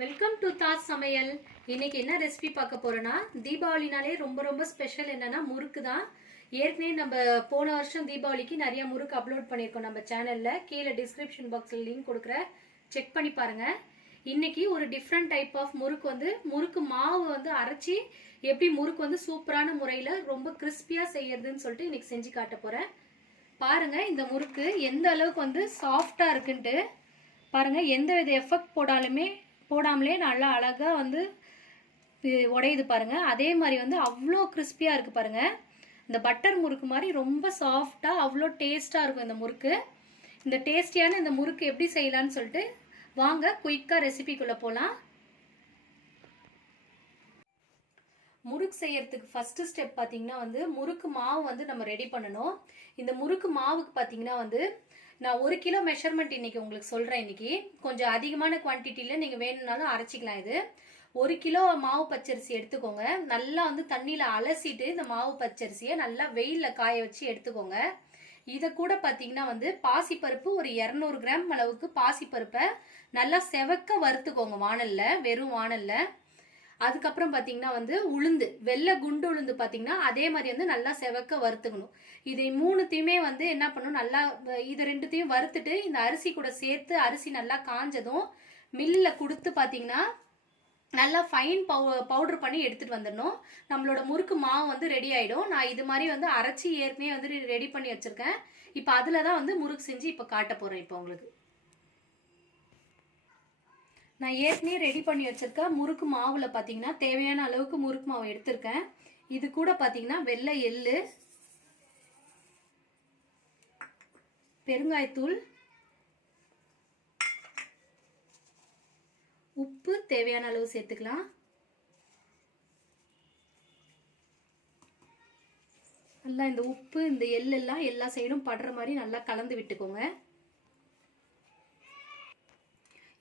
Welcome to Das சமையல் இன்னைக்கு என்ன ரெசிபி பார்க்க போறோம்னா தீபாவளினாலே ரொம்ப ரொம்ப ஸ்பெஷல் என்னன்னா முறுக்கு தான். ஏற்கனவே நம்ம போன வருஷம் தீபாவளிக்கு நிறைய முறுக்கு அப்லோட் பண்ணியிருக்கோம் நம்ம சேனல்ல கீழே டிஸ்கிரிப்ஷன் பாக்ஸில் லிங்க் கொடுக்குற செக் பண்ணி பாருங்க. இன்னைக்கு ஒரு டிஃப்ரெண்ட் டைப் ஆஃப் முறுக்கு வந்து முறுக்கு மாவு வந்து அரைச்சி எப்படி முறுக்கு வந்து சூப்பரான முறையில் ரொம்ப கிறிஸ்பியா செய்யறதுன்னு சொல்லிட்டு இன்னைக்கு செஞ்சு காட்ட போறேன். பாருங்க இந்த முறுக்கு எந்த அளவுக்கு வந்து சாஃப்டா இருக்குன்ட்டு. பாருங்க எந்த வித எஃபெக்ட் போடாலுமே போடாமலே நல்லா அழகாக வந்து உடையுது பாருங்கள் அதே மாதிரி வந்து அவ்வளோ கிறிஸ்பியாக இருக்குது பாருங்க. இந்த பட்டர் முறுக்கு மாதிரி ரொம்ப சாஃப்டாக அவ்வளோ டேஸ்ட்டாக இருக்கும் இந்த முறுக்கு. இந்த டேஸ்டியான இந்த முறுக்கு எப்படி செய்யலாம்னு சொல்லிட்டு வாங்க குயிக்காக ரெசிபிக்குள்ளே போகலாம் முறுக்கு செய்யறதுக்கு ஃபர்ஸ்ட் ஸ்டெப் பார்த்தீங்கன்னா வந்து முறுக்கு மாவு வந்து நம்ம ரெடி பண்ணணும். இந்த முறுக்கு மாவுக்கு பார்த்தீங்கன்னா வந்து நான் ஒரு கிலோ மெஷர்மெண்ட் இன்னைக்கு உங்களுக்கு சொல்கிறேன் இன்னைக்கு. கொஞ்சம் அதிகமான குவான்டிட்டியில் நீங்கள் வேணும்னாலும் அரைச்சிக்கலாம் இது. ஒரு கிலோ மாவு பச்சரிசி எடுத்துக்கோங்க. நல்லா வந்து தண்ணியில் அலசிட்டு இந்த மாவு பச்சரிசியை நல்லா வெயிலில் காய வச்சு எடுத்துக்கோங்க. இதை கூட பார்த்தீங்கன்னா வந்து பாசிப்பருப்பு ஒரு இரநூறு கிராம் அளவுக்கு பாசிப்பருப்பை நல்லா செவக்க வறுத்துக்கோங்க வானலில் வெறும் வானலில். அதுக்கப்புறம் பார்த்தீங்கன்னா வந்து உளுந்து வெள்ளை குண்டு உளுந்து பார்த்தீங்கன்னா அதே மாதிரி வந்து நல்லா செவக்க வறுத்துக்கணும். இதை மூணுத்தையுமே வந்து என்ன பண்ணணும்? நல்லா இது ரெண்டுத்தையும் வறுத்துட்டு இந்த அரிசி கூட சேர்த்து அரிசி நல்லா காஞ்சதும் மில்லில் கொடுத்து பார்த்தீங்கன்னா நல்லா ஃபைன் பவு பவுடர் பண்ணி எடுத்துகிட்டு வந்துடணும். நம்மளோட முறுக்கு மாவு வந்து ரெடி ஆகிடும் நான் இது மாதிரி வந்து அரைச்சி ஏற்கனவே வந்து ரெடி பண்ணி வச்சுருக்கேன். இப்போ அதில் தான் வந்து முறுக்கு செஞ்சு இப்போ காட்ட போகிறேன் இப்போ உங்களுக்கு. நான் ஏற்கனவே ரெடி பண்ணி வச்சுருக்கேன் முறுக்கு மாவில் பார்த்தீங்கன்னா தேவையான அளவுக்கு முறுக்கு மாவு எடுத்திருக்கேன். இது கூட பார்த்தீங்கன்னா வெள்ளை எள்ளு பெருங்காயத்தூள் உப்பு தேவையான அளவு சேர்த்துக்கலாம். நல்லா இந்த உப்பு இந்த எள்ளெல்லாம் எல்லா சைடும் படுற மாதிரி நல்லா கலந்து விட்டுக்கோங்க.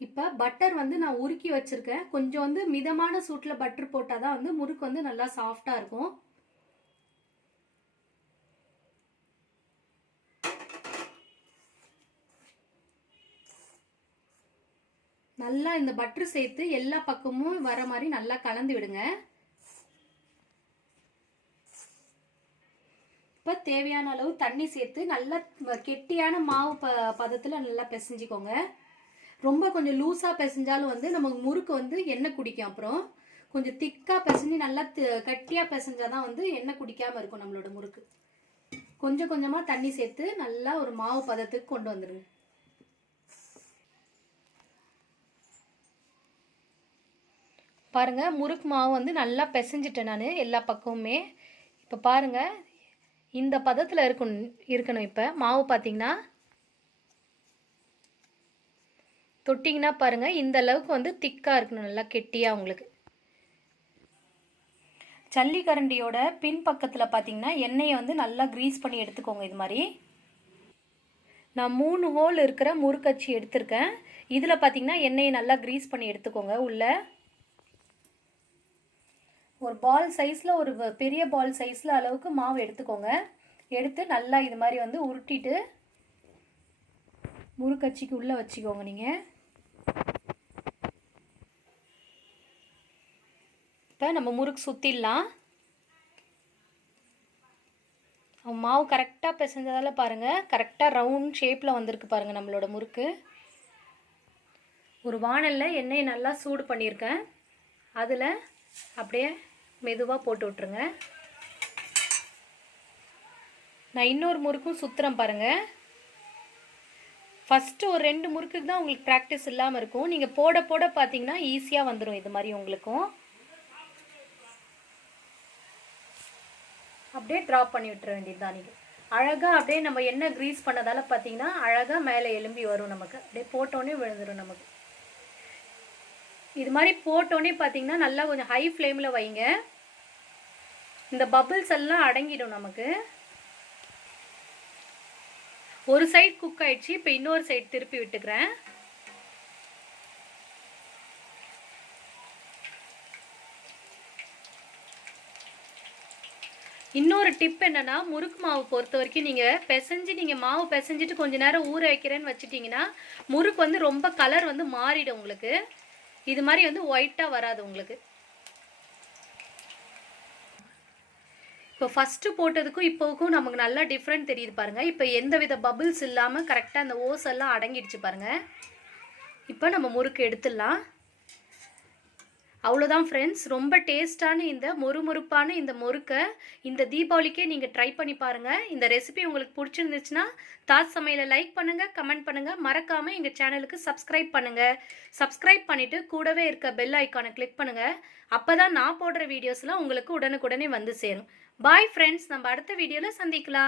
இப்போ பட்டர் வந்து நான் உருக்கி வச்சிருக்கேன். கொஞ்சம் வந்து மிதமான சூட்டில் பட்டர் போட்டால் தான் வந்து முறுக்கு வந்து நல்லா சாஃப்டாக இருக்கும். நல்லா இந்த பட்டர் சேர்த்து எல்லா பக்கமும் வர மாதிரி நல்லா கலந்து விடுங்க. இப்போ தேவையான அளவு தண்ணி சேர்த்து நல்லா கெட்டியான மாவு ப பதத்தில் நல்லா பிசைஞ்சிக்கோங்க. ரொம்ப கொஞ்சம் லூஸாக பிசைஞ்சாலும் வந்து நமக்கு முறுக்கு வந்து எண்ணெய் குடிக்கும். அப்புறம் கொஞ்சம் திக்காக பிசைஞ்சு நல்லா கட்டியாக பிசைஞ்சாதான் வந்து எண்ணெய் குடிக்காமல் இருக்கும் நம்மளோட முறுக்கு. கொஞ்சம் கொஞ்சமாக தண்ணி சேர்த்து நல்லா ஒரு மாவு பதத்துக்கு கொண்டு வந்துடுங்க பாருங்கள் முறுக்கு மாவு வந்து நல்லா பிசைஞ்சிட்டேன் நான் எல்லா பக்கமுமே. இப்போ பாருங்க இந்த பதத்தில் இருக்கணும் இருக்கணும் இப்போ. மாவு பார்த்தீங்கன்னா தொட்டிங்கன்னா பாருங்கள் இந்த அளவுக்கு வந்து திக்காக இருக்கணும் நல்லா கெட்டியாக உங்களுக்கு. ஜல்லிக்கரண்டியோட பின் பக்கத்தில் பார்த்தீங்கன்னா எண்ணெயை வந்து நல்லா க்ரீஸ் பண்ணி எடுத்துக்கோங்க இது மாதிரி. நான் மூணு ஹோல் இருக்கிற முறுக்கச்சி எடுத்திருக்கேன். இதில் பார்த்தீங்கன்னா எண்ணெயை நல்லா க்ரீஸ் பண்ணி எடுத்துக்கோங்க உள்ள. ஒரு பால் சைஸில் ஒரு பெரிய பால் சைஸில் அளவுக்கு மாவு எடுத்துக்கோங்க. எடுத்து நல்லா இது மாதிரி வந்து உருட்டிட்டு முறுக்கச்சிக்கு உள்ளே வச்சுக்கோங்க நீங்கள் இப்போ நம்ம முறுக்கு சுற்றிடலாம் மாவு கரெக்டாக பிசைஞ்சதால் பாருங்கள் கரெக்டாக ரவுண்ட் ஷேப்பில் வந்திருக்கு பாருங்கள் நம்மளோட முறுக்கு. ஒரு வானலில் எண்ணெயை நல்லா சூடு பண்ணியிருக்கேன். அதில் அப்படியே மெதுவாக போட்டு விட்ருங்க நான் இன்னொரு முறுக்கும் சுற்றுறேன் பாருங்கள் ஃபஸ்ட்டு ஒரு ரெண்டு முறுக்குக்கு தான் உங்களுக்கு ப்ராக்டிஸ் இல்லாமல் இருக்கும். நீங்கள் போட போட பார்த்தீங்கன்னா ஈஸியாக வந்துடும் இது மாதிரி உங்களுக்கும். அப்படியே ட்ராப் பண்ணி விட்டுற வேண்டியது தான் நீங்கள் அழகாக அப்படியே நம்ம என்ன க்ரீஸ் பண்ணதால் பார்த்தீங்கன்னா அழகாக மேலே எலும்பி வரும் நமக்கு. அப்படியே போட்டோன்னே விழுந்துடும் நமக்கு. இது மாதிரி போட்டோன்னே பார்த்தீங்கன்னா நல்லா கொஞ்சம் ஹை ஃப்ளேமில் வைங்க. இந்த பபிள்ஸ் எல்லாம் அடங்கிடும் நமக்கு. ஒரு சைட் குக் ஆயிடுச்சு இப்போ இன்னொரு சைடு திருப்பி விட்டுக்கிறேன். இன்னொரு டிப் என்னன்னா முறுக்கு மாவு பொறுத்த வரைக்கும் நீங்கள் பிசைஞ்சு நீங்கள் மாவு பிசைஞ்சிட்டு கொஞ்ச நேரம் ஊற வைக்கிறேன்னு வச்சுட்டிங்கன்னா முறுக்கு வந்து ரொம்ப கலர் வந்து மாறிடும் உங்களுக்கு. இது மாதிரி வந்து ஒயிட்டாக வராது உங்களுக்கு. இப்போ ஃபஸ்ட்டு போட்டதுக்கும் இப்போவுக்கும் நமக்கு நல்லா டிஃப்ரெண்ட் தெரியுது பாருங்கள் இப்போ எந்த வித பபுள்ஸ் இல்லாமல் கரெக்டாக அந்த ஓஸ் எல்லாம் அடங்கிடுச்சு பாருங்கள் இப்போ நம்ம முறுக்கு எடுத்துடலாம். அவ்வளோதான் ஃப்ரெண்ட்ஸ் ரொம்ப டேஸ்டான இந்த மொறுமொறுப்பான இந்த முறுக்கை இந்த தீபாவளிக்கே நீங்கள் ட்ரை பண்ணி பாருங்கள் இந்த ரெசிபி உங்களுக்கு பிடிச்சிருந்துச்சுன்னா தாஸ் சமையலை லைக் பண்ணுங்கள் கமெண்ட் பண்ணுங்கள் மறக்காமல் எங்கள் சேனலுக்கு சப்ஸ்கிரைப் பண்ணுங்கள் சப்ஸ்கிரைப் பண்ணிவிட்டு கூடவே இருக்க பெல் ஐக்கானை கிளிக் பண்ணுங்கள் அப்போ தான் நான் போடுற வீடியோஸ்லாம் உங்களுக்கு உடனுக்குடனே வந்து சேரும். பாய் ஃப்ரெண்ட்ஸ் நம்ம அடுத்த வீடியோவில் சந்திக்கலாம்.